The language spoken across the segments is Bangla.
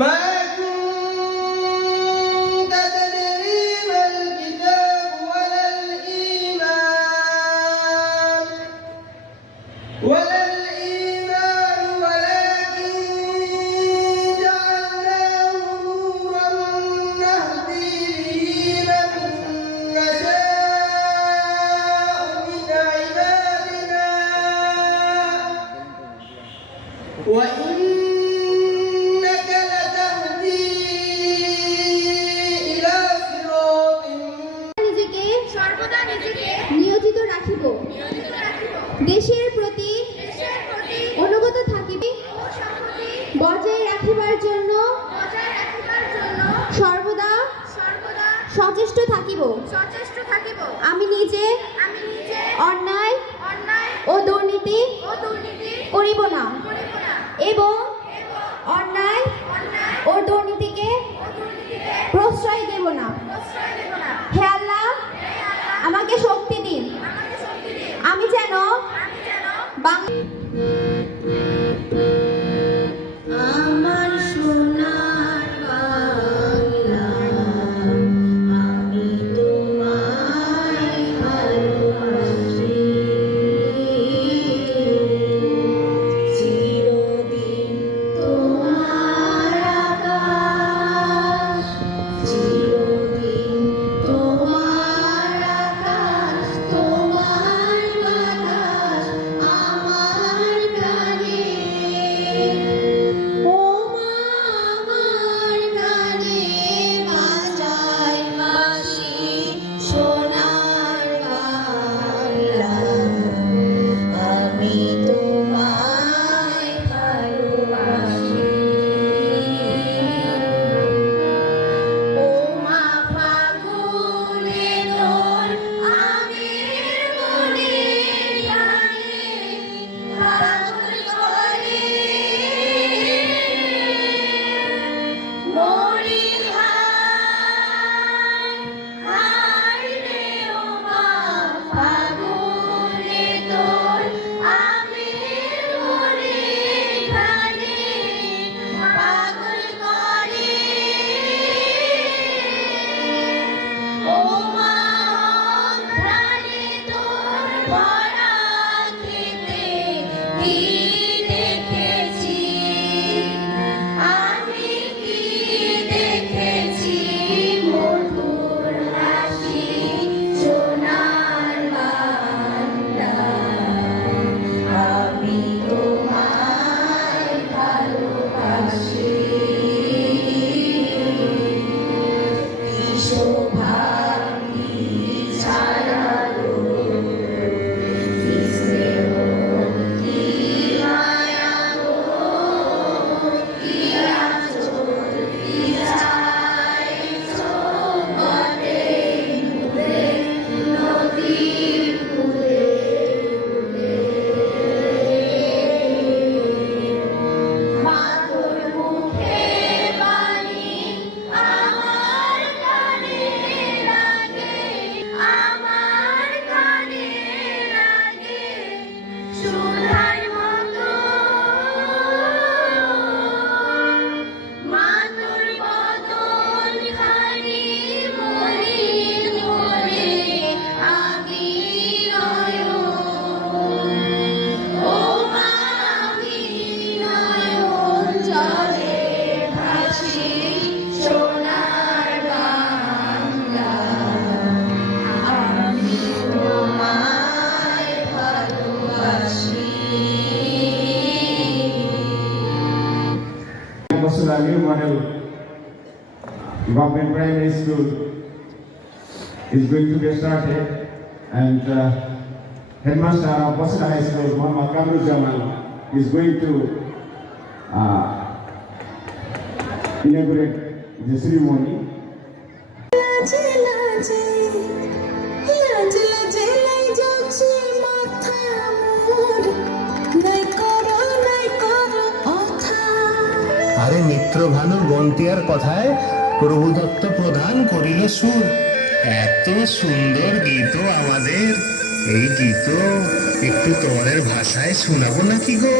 ما كنت تدري ما الكتاب ولا الإيمان ولكن جعلناه نورا نهدي به من نشاء من عبادنا وإنك لتهدي إلى صراط নিজেকে সর্বদা নিয়োজিত রাখিব দেশের প্রতি অনুগত থাকিবে বজায় রাখিবার জন্য সর্বদা সচেষ্ট থাকিব আমি নিজে অন্যায় ও দুর্নীতি করিব না এবং অন্যায় ও দুর্নীতিকে প্রশ্রয় দেব না। হে আল্লাহ, আমাকে শক্তি দিন, আমি যেন আমার সোনার বাংলা, আমি তোমায় ভালোবাসি, চিরদিন তোমার আকাশ, চিরদিন তোমার আকাশ, তোমার বাতাস আমার প্রাণে, ও মা আমার প্রাণে বাজায় বাঁশি সোনার বাংলা, আমি তোমায় ভালোবাসি। ও মা ফাগুনে তোর আমের মনে গানে পাগল করে মরি হায় রে। ও মা ফাগুনে তোর আমের মনে গানে পাগল করে, ও মা প্রাণে তোর ভরা খেতে কি দেখেছি, আমি কি দেখেছি, মধুর হাসি সোনার বাংলা, আমি তোমায় ভালোবাসি। কি শোভা কি ছায়ালো, কি স্নেহ কি মায়া গো, কি আঁচল কি চাইছো বটে মুদে নদীর কূলে কূলে, মাধুর মুখে বাণী আমার কানে লাগে, আমার কানে লাগে সুধার মতো, মাধুর বদন খানি মলিন করে আগি নয়ন, ও মা আমি নয়ন জলে ভাসি সোনার বাংলা, আমি তোমায় ভালোবাসি। Basula New Model Government Primary School is going to get started, and Headmaster of Basula High School, Muhammad Kamrul Jamal, is going to inaugurate the ceremony. আরে মিত্র ভানু গন্তিয়ার কথায় প্রভু দত্ত প্রধান করিল সুর। এত সুন্দর গীত আমাদের, এই গীত একটু তোমাদের ভাষায় শোনাবো নাকি গো?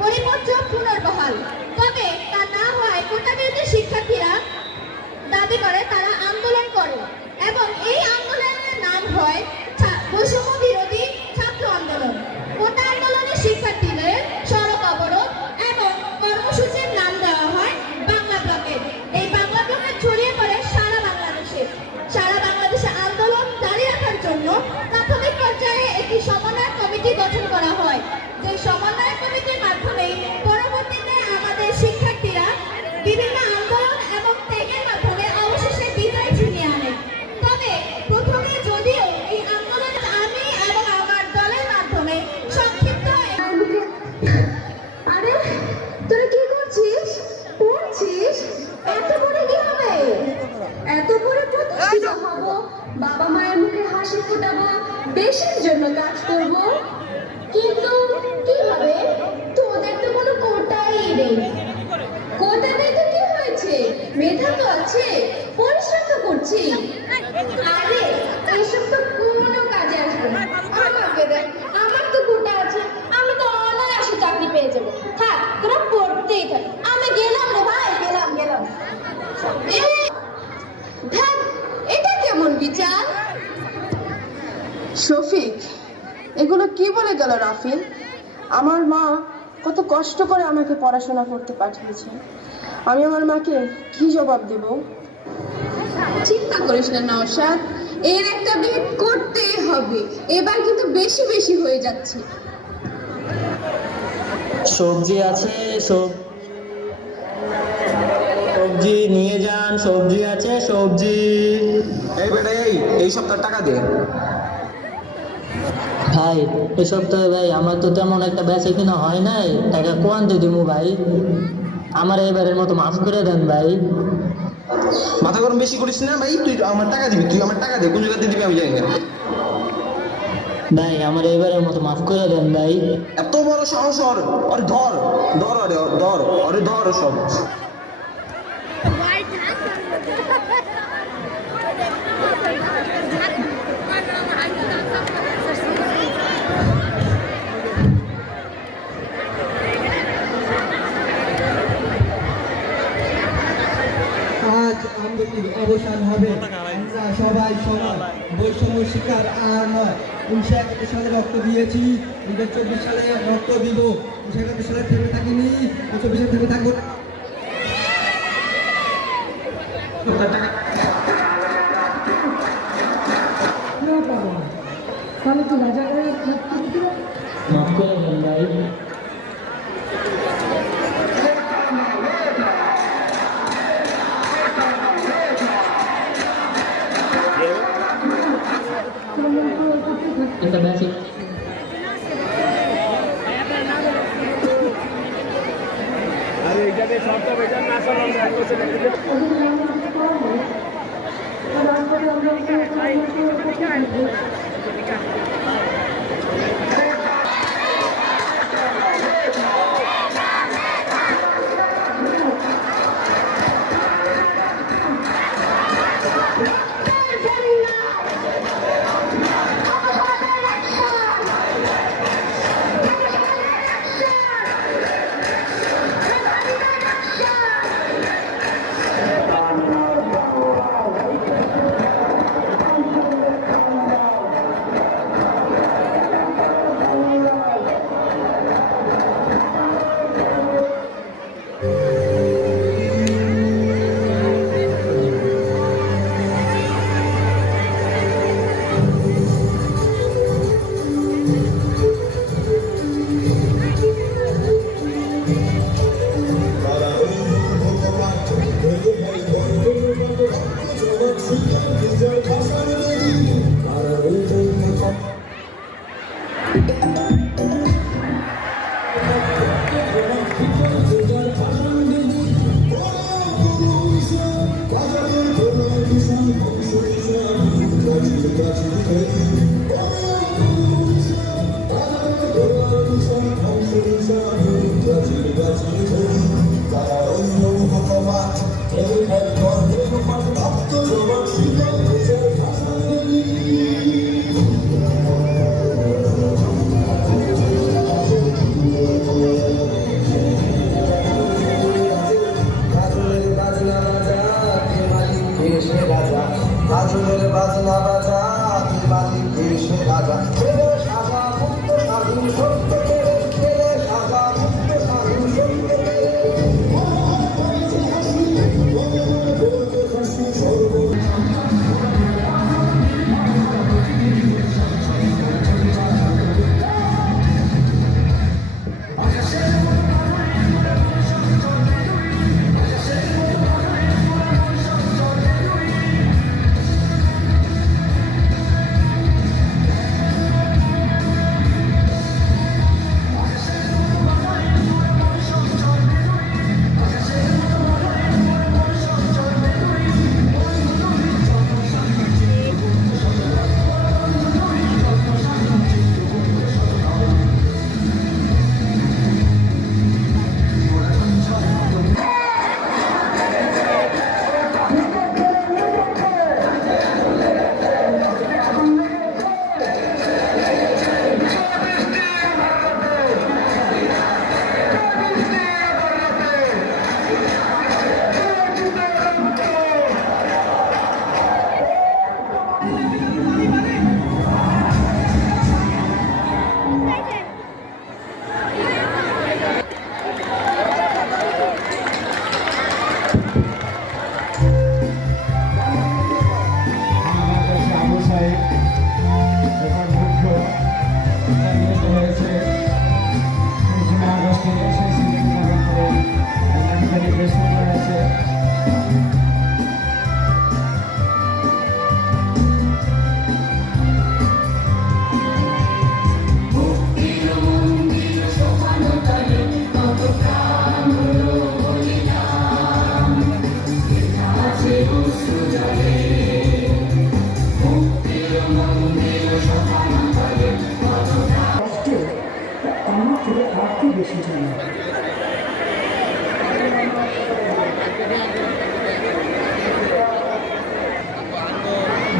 পরিপত্র পুনর্বহাল। তবে তা না হওয়ায় কোটা বিরোধী শিক্ষার্থীরা দাবি করে তারা আন্দোলন করে এবং এই আন্দোলনের নাম হয় বৈষম্য বিরোধী ছাত্র আন্দোলন। কোটা আন্দোলনের শিক্ষার্থীদের সড়ক অবরোধ এবং কর্মসূচির নাম দেওয়া হয় বাংলা ব্লকেট। এই বাংলা ব্লকেট ছড়িয়ে পড়ে সারা বাংলাদেশে। সারা বাংলাদেশে আন্দোলন জারি রাখার জন্য প্রাথমিক পর্যায়ে একটি সমন্বয় কমিটি গঠন করা হয়। যে সমন্বয় কমিটির মাধ্যমে পরবর্তীতে আমাদের শিক্ষার্থীরা বিভিন্ন আন্দোলন এবং ত্যাগের মাধ্যমে অবশেষে বিজয় ছিনিয়ে আনে। তবে প্রথমে যদিও এই আন্দোলনে আমি এবং আমার দলের মাধ্যমে সংক্ষিপ্ত। আরে তোরা কি করছিস? পড়ছিস? এত পড়ে কি হবে? এত পড়ে প্রতিষ্ঠিত হব, বাবা মায়ের মুখে হাসি ফোটাবো, দেশের জন্য কাজ করব। কিন্তু কি হবে? তোদের তো কোনো কোটাই নেই। কোটা নেই তো কি হয়েছে? মেধা তো আছে, পরিশ্রম তো করছি। আরে এসব তো কোনো কাজে আসবে না। আমাকে দেখ, আমার তো কোটা আছে, আমি তো অনায়াসে চাকরি পেয়ে যাবো। থাক, তোরা পড়তেই থাক, আমি গেলাম রে ভাই, গেলাম। ধ্যান, এটা কেমন বিচার? শফিক, এগুলো কি বলে গেল রাফিন? আমার মা কত কষ্ট করে আমাকে পড়াশোনা করতে পাঠিয়েছে, আমি আমার মাকে কি জবাব দেব? চিন্তা করিস না নওশাদ, এর একটা বিয়ে করতেই হবে। এবার কিন্তু বেশি বেশি হয়ে যাচ্ছে। সবজি আছে, সবজি নিয়ে যান, সবজি আছে, সবজি। এই বেটা, এই সপ্তাহ টাকা দে। ভাই এই সপ্তাহে ভাই আমার তো তেমন একটা বেচা কিনা হয় নাই, টাকা কোয়ান্তে দিব ভাই, আমার এবারের মতো মাফ করে দেন ভাই। মাথা গরম বেশি করিস না ভাই, তুই আমার টাকা দিবি, তুই আমার টাকা দে, কোন জায়গাতে দিবি আমি জানি না। ভাই আমার এবারের মতো মাফ করে দেন ভাই। এত বড় সাহস ওর! ওরে ধর ধর, ওরে ধর সব। আজ আন্দোলনের অবসান হবে। আমরা সবাই সমান, বৈষম্য শিকার আর নয়। 1971 সালে রক্ত দিয়েছি, 2024 সালে রক্ত দিব। 1971 সালে থেমে থাকিনি, 2024 সালে থেমে থাকবো না। মাফ করে দেন ভাই। একটা বেশি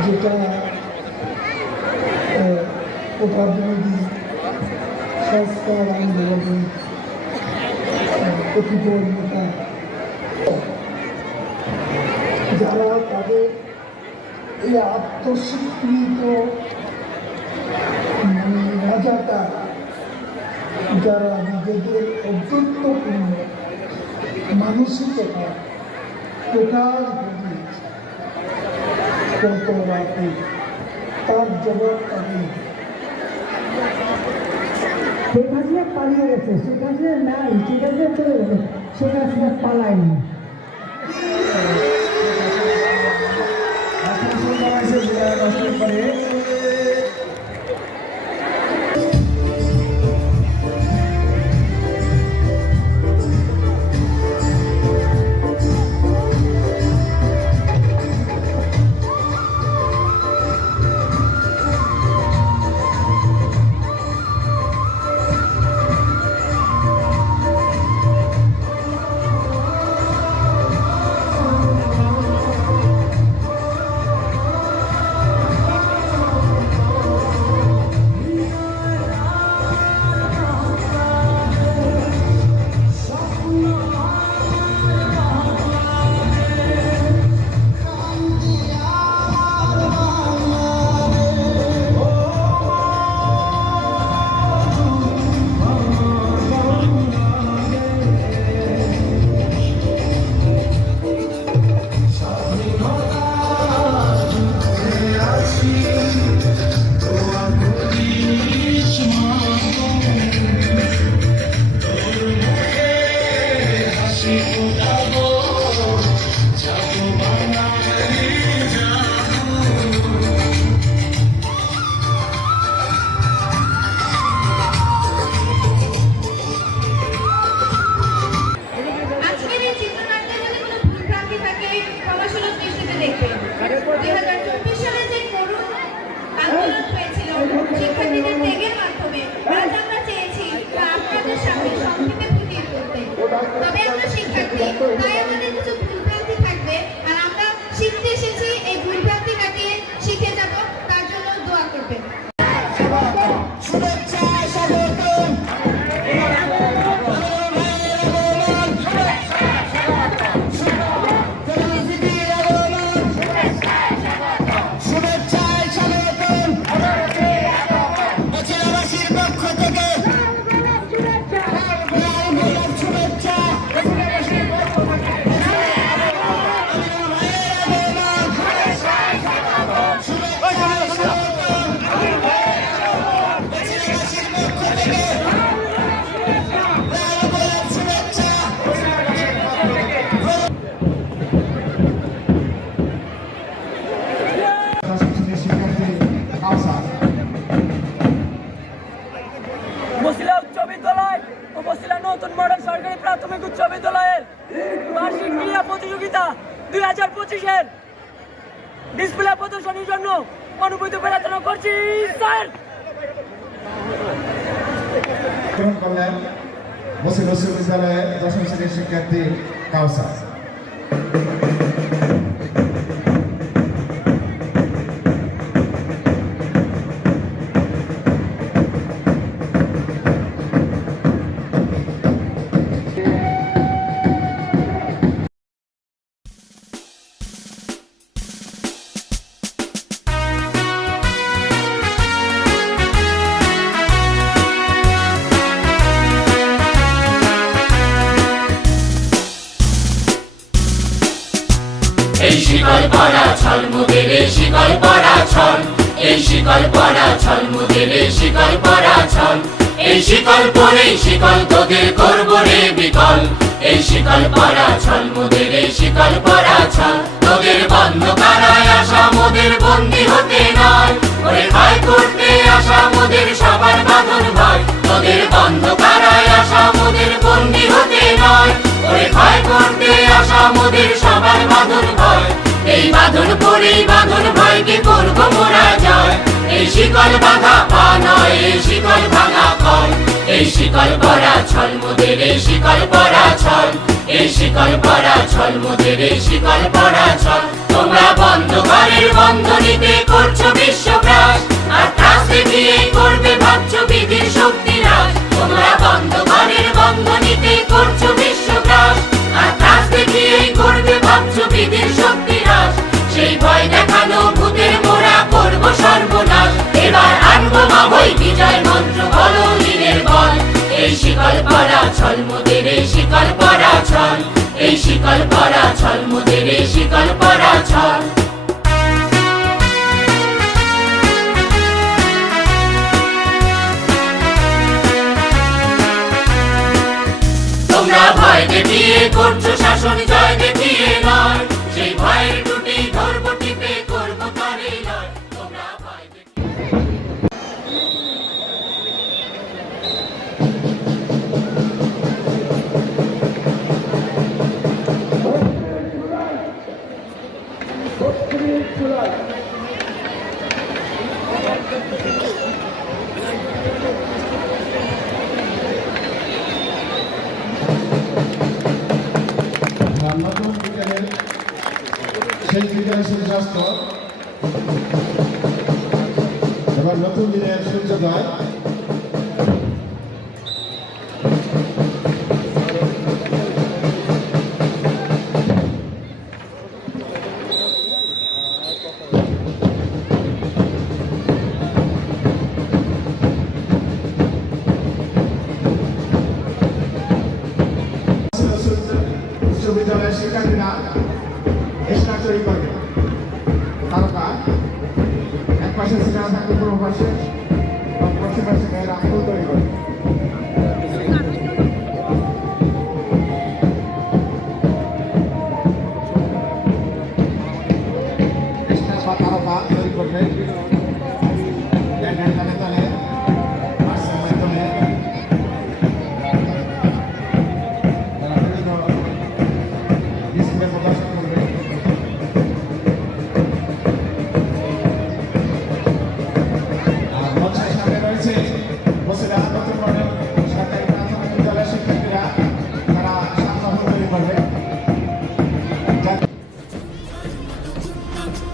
যেটা প্রভাববিরোধী সংস্কার আন্দোলনের প্রতিবন্ধতা যারা তাদের এই আত্মস্বীকৃত রাজাটা যারা নিজেদের অত্যন্তপূর্ণ মানসিকতা প্রকাশ ঘটিয়েছে কত রাতে তার জবাব তাদের শেখ হাসিনা পালিয়ে গেছে, শেখ হাসিনা নাই, শেখ হাসিনা চলে গেছে, শেখ হাসিনা পালায়নি। আজকের এই চিত্রনাট্যে যদি কোনো ভুলভ্রান্তি থাকে ক্ষমাসুলভ দৃষ্টিতে দেখবেন। 2024 সালে যে করুণ আন্দোলন হয়েছিল শিক্ষার্থীদের ত্যাগের মাধ্যমে, আজ আমরা চেয়েছি তা আপনাদের সামনে সংক্ষেপে ফুটিয়ে তুলতে। তবে আমরা শিক্ষার্থী, তাই আমাদের কিছু ভুলভ্রান্তি থাকবে, আর আমরা শিখতে এসেছি, এই ভুলভ্রান্তি কাটিয়ে শিখে যাব, তার জন্য দোয়া করবেন। বসিলা উচ্চ বিদ্যালয় ও বসিলা নতুন মডেল সরকারি প্রাথমিক উচ্চ বিদ্যালয়ের বার্ষিক ক্রীড়া প্রতিযোগিতা 2025-এর ডিসপ্লে প্রদর্শনীর জন্য অনুমতি প্রার্থনা করছি স্যার। গ্রহণ করলেন বসিলা উচ্চ বিদ্যালয়ের 10ম শ্রেণীর শিক্ষার্থী কাউসার। এই শিকল পরা ছল মুদের এই শিকল পরা ছল, এই শিকল পরা ছল মুদের এই শিকল পরা ছল, এই শিকল পরে শিকল তোদের করব রে বিকল, এই শিকল পরা ছল মুদের এই শিকল পরা ছল, তোদের বন্ধ কারায় আসা মোদের বন্দী হতে নয়, ওরে ভয় করতে আসা মোদের সবার বাঁধন ভয়, তোদের বন্ধ কারায় আসা মোদের বন্দী হতে নয়, ওরে ভয় করতে আসা মোদের সবার বাঁধন ভয়, এই বাঁধন পরেই বাঁধন ভয়কে করব মোরা জয়, এই শিকল ভাঙা পা নয়, এই শিকল ভাঙা কল। এই শিকল পরা ছল মোদের, এই শিকল পরা ছল। এই শিকল পরা ছল মোদের, এই শিকল পরা ছল। তোমরা বন্ধ ঘরের বন্ধনীতে করছো বিশ্বগ্রাস, আর ত্রাস দেখিয়ে করবে ভাবছো বিধির শক্তিরাজ। তোমরা বন্ধ ঘরের বন্ধনীতে করছো বিশ্বগ্রাস, আর ত্রাস দেখিয়ে করবে ভাবছো বিধির শক্তিরাজ। সেই ভয় দেখানো ভূতের মোরা করব সর্বনাশ। এবার আনবো মাবই বিজয় মন্ত্র, বলো লীনের বল। এই শিকল পরা ছল মোদের, এই শিকল পরা ছল। এই শিকল পরা ছল মোদের, এই শিকল পরা ছল। তোমরা ভয় দেখিয়ে করছো শাসন, জয় দেখিয়ে নয়। সেই ভয়ের টুটি ধরবো টিপে, করবো তারে লয়। তোমরা ভয় নতুন বিজ্ঞানের সেই বিজ্ঞানের সূর্যাস্ত, এবার নতুন দিনের সূর্যোদয়। বিশ্ববিদ্যালয়ের শিক্ষার্থীরা এক্সট্রা তৈরি করবে। তারকা এক পাশে সিনেমা থাকবে, পুরো পাশে পশ্চিম পাশে মেয়েরা ফুল তৈরি করবে। এক্সট্রা বা তারকা তৈরি করবে ব্যান্ডের তালে তালে, মার্চের মাধ্যমে। তারা বিভিন্ন ডিসপ্লে প্রদর্শন করবে। আর মঞ্চের সামনে রয়েছে বসিরা নতুন মডেল সরকারি প্রাথমিক বিদ্যালয়ের শিক্ষার্থীরা, তারা সাংবাদিক তৈরি করবে।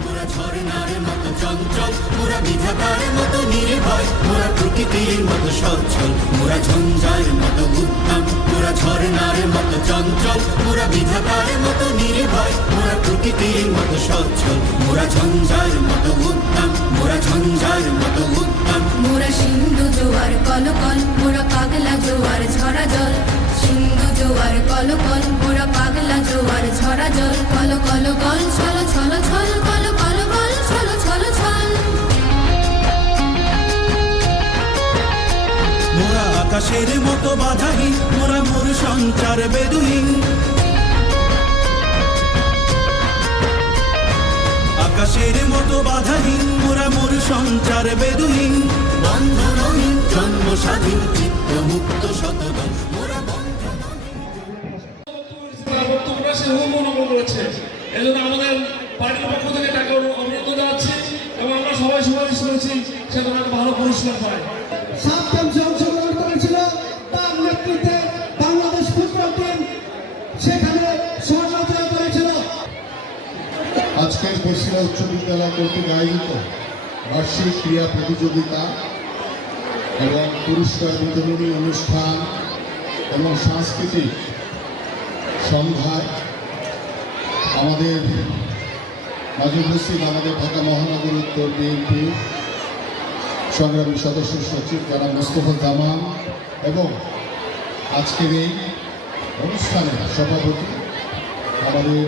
মোরা ঝর্ণার মতো চঞ্চল, মোরা বিধাতার মতো নির্ভয়, মোরা প্রকৃতির মতো সচ্ছল, মোরা ঝঞ্ঝার মতো উত্তম। মোরা ঝর্ণার মতো চঞ্চল, মোরা বিধাতার মতো নির্ভয়, মোরা প্রকৃতির মতো সচ্ছল, মোরা ঝঞ্ঝার মতো উত্তম। মোরা ঝঞ্ঝার মতো উত্তম। মোরা সিন্ধু জোয়ার কলকল, মোরা পাগলা জোয়ার ঝরা জল। সিন্ধু জোয়ার কলকল, মোরা পাগলা জোয়ার ঝরা জল। কল কল গল ছল ছল ছল, কল কল গল ছল ছল ছল। মোরা আকাশের মতো বাধাহীন, মোরা মোর সঞ্চার বেদুহীন। আকাশের মতো বাধাহীন, মোরা মোর সঞ্চার বেদুহীন। বন্ধনহীন জন্ম স্বাধীন, চিত্ত মুক্ত শতদল। মোরা বক্তব্যটা সে হুমুন করেছে। এই জন্য আমাদের পার্টির পক্ষ থেকে তাকে অনুরোধ জানাচ্ছি, এবং আমরা সবাই সুপারিশ করেছি সে যেন একটা ভালো পুরস্কার পায়। সাত ক্যাম্পে অংশগ্রহণ করেছিল, তার নেতৃত্বে বাংলাদেশ ফুটবল টিম সেখানে স্বর্ণ জয় করেছিল। আজকের বসিরা উচ্চ বিদ্যালয় কর্তৃক আয়োজিত বার্ষিক ক্রীড়া প্রতিযোগিতা এবং পুরস্কার বিতরণী অনুষ্ঠান এবং সাংস্কৃতিক সন্ধ্যায় আমাদের মাঝে উপস্থিত আমাদের ঢাকা মহানগর উত্তর বিএনপি সংগ্রামী সদস্য সচিব যারা মোস্তফা জামান এবং আজকের এই অনুষ্ঠানের সভাপতি আমাদের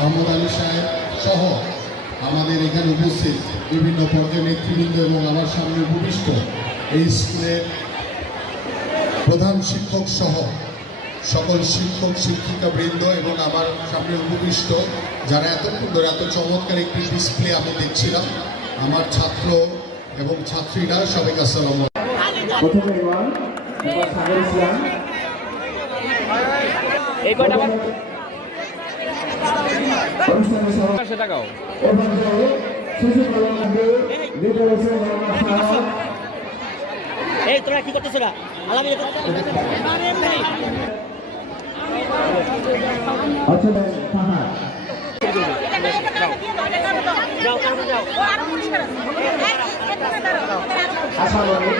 আহমদ আলী সাহেব সহ আমাদের এখানে উপস্থিত বিভিন্ন পর্যায়ের নেতৃবৃন্দ এবং আমার সামনে উপবিষ্ট এই স্কুলের প্রধান শিক্ষক সহ সকল শিক্ষক শিক্ষিকা বৃন্দ এবং আমার সামনে উপবিষ্ট যারা এতক্ষণ ধরে এত চমৎকার একটি ডিসপ্লে আমি দেখছিলাম, আমার ছাত্র এবং ছাত্রীরা সবাইকে আসসালামু আলাইকুম। দ্বিতীয় হয়েছে মোহাম্মদ ফারুক। এই তোরা কি করতেছ না আলামি হচ্ছে ফাহাদ। আশামণি,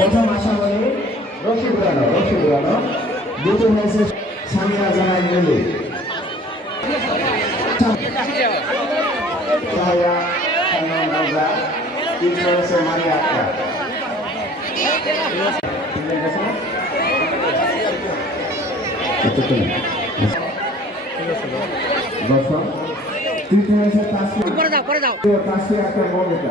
প্রথম আশামণি রশিদ রানা। দ্বিতীয় হয়েছে সামিয়া জাহান মিলি। সায়া সালমান রাজা। তৃতীয় হয়েছে মারিয়া আক্তার। দর্শক, তৃতীয় হয়েছে তাসফিয়া আক্তার মৌমিতা।